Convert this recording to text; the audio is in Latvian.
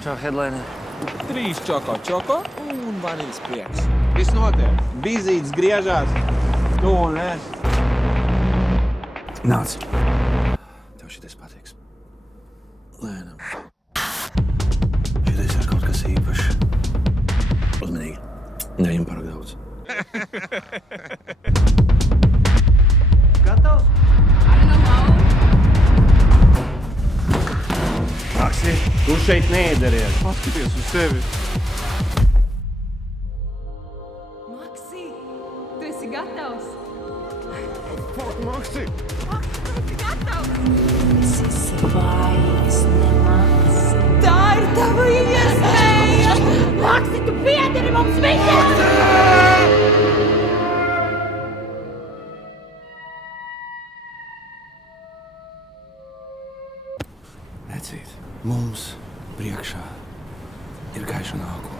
Čau, headliner. 3 čoko un vanīļas prieks. Viss notiek. Bizītes griežās. Tu un es. Nāc. Tev šitais patiks. Lēnam. Šitais ir kaut kas īpašs. Uzmanīgi. Neņem pārāk daudz. Gatavs? Maksi, tu šeit neiedaries. Paskaties uz sevi. Maksi, tu esi gatavs? Fuck, Maksi! Tu esi gatavs? Es esmu vaigs, nemaz. Tā ir tava iespēja! Maksi, tu piedari mums visiem! Vecīt, mums priekšā ir gaiša nākotne.